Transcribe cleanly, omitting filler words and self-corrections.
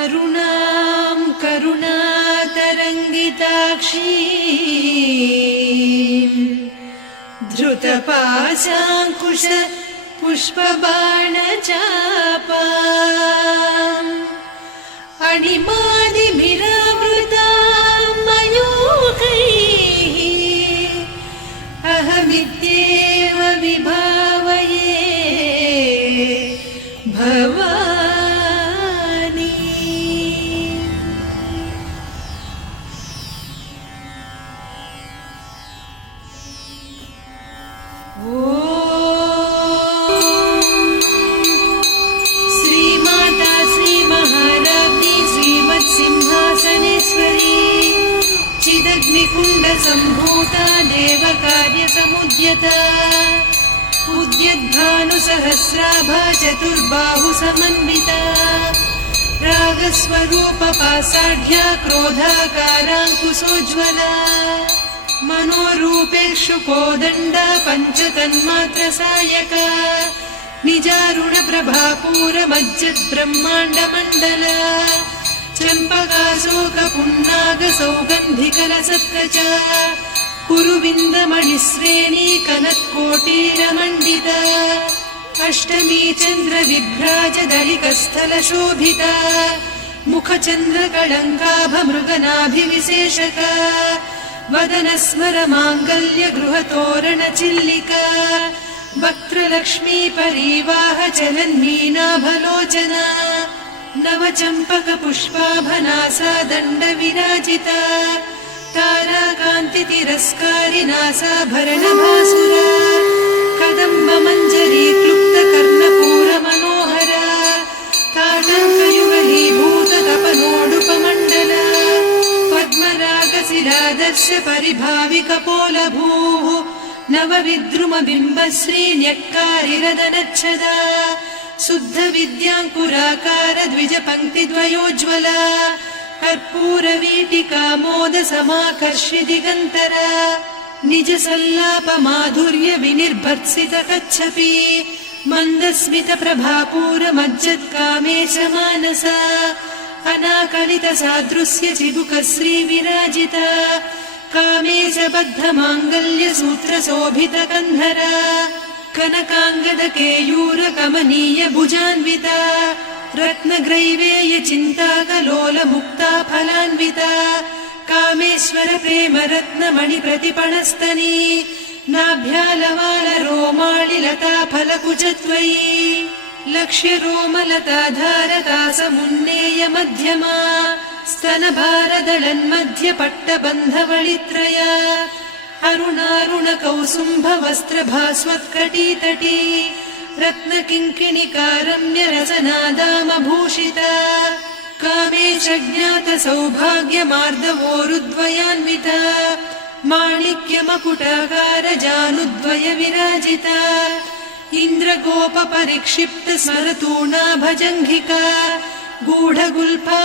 अरुणां करुणातरङ्गिताक्षीं धृतपाशाङ्कुश पुष्पबाणचापाम् अणिमादिभिरावृतां मयूखैः अहमित्येव विभावये भवानी। श्रीमाता श्रीमहाराज्ञी श्रीमत्सिंहासनेश्वरी चिदग्निकुण्डसम्भूता देवकार्यसमुद्यता उद्यद्भानुसहस्राभा चतुर्बाहुसमन्विता रागस्वरूपपासाढ्या क्रोधाकाराङ्कुशोज्ज्वला मनोरूपेषु कोदण्डा पञ्चतन्मात्रसायका निजारुणप्रभापूरमज्जद्ब्रह्माण्डमण्डला चम्पकाशोकपुन्नागसौगन्धिकलसत्कचा कुरुविन्दमणिश्रेणी कनत्कोटीरमण्डिता अष्टमी चन्द्रविभ्राजदलिकस्थलशोभिता मुखचन्द्रकळङ्काभमृगनाभिविशेषका वदनस्मरमाङ्गल्यगृहतोरणचिल्लिका वक्त्रलक्ष्मी परीवाहचलन्मीनाभलोचना नवचम्पकपुष्पाभनासा दण्डविराजिता ताराकान्तितिरस्कारिनासाभरणभासुरा कदम्बमञ्जरी क्लुप्तकर्णपूरमनोहरा ताटङ्कयुगलीभूततपनोडुपमण्डला पद्मरागशिरादर्श परिभाविकपोलभूः नवविद्रुमबिम्बश्रीन्यक्कारिरदनच्छदा शुद्धविद्याङ्कुराकार द्विजपङ्क्तिद्वयोज्ज्वला कर्पूरवीटिकामोदसमाकर्षि दिगन्तरा निजसल्लापमाधुर्य विनिर्भर्त्सितकच्छपि मन्दस्मितप्रभापूरमज्जत्कामेशमानसा अनाकलितसादृश्य चिबुकश्रीविराजिता कामेशबद्धमाङ्गल्यसूत्रशोभितकन्धरा कनकाङ्गदकेयूरकमनीय भुजान्विता रत्नग्रैवेयचिन्ताकलोलमुक्ता फलान्विता कामेश्वर प्रेमरत्नमणिप्रतिपणस्तनी नाभ्यालवालरोमाळिलता फलकुचत्वयी लक्ष्यरोमलताधारतासमुन्नेय मध्यमा स्तनभारदळन्मध्यपट्टबन्धवळित्रया अरुणारुणकौसुम्भवस्त्रभास्वत्कटीतटी रत्नकिङ्किणिकारम्यरसनादामभूषिता कामेशज्ञातसौभाग्यमार्दवोरुद्वयान्विता माणिक्यमकुटाकारजानुद्वयविराजिता इन्द्रगोपपरिक्षिप्तस्मरतूणाभजङ्घिका गूढगुल्फा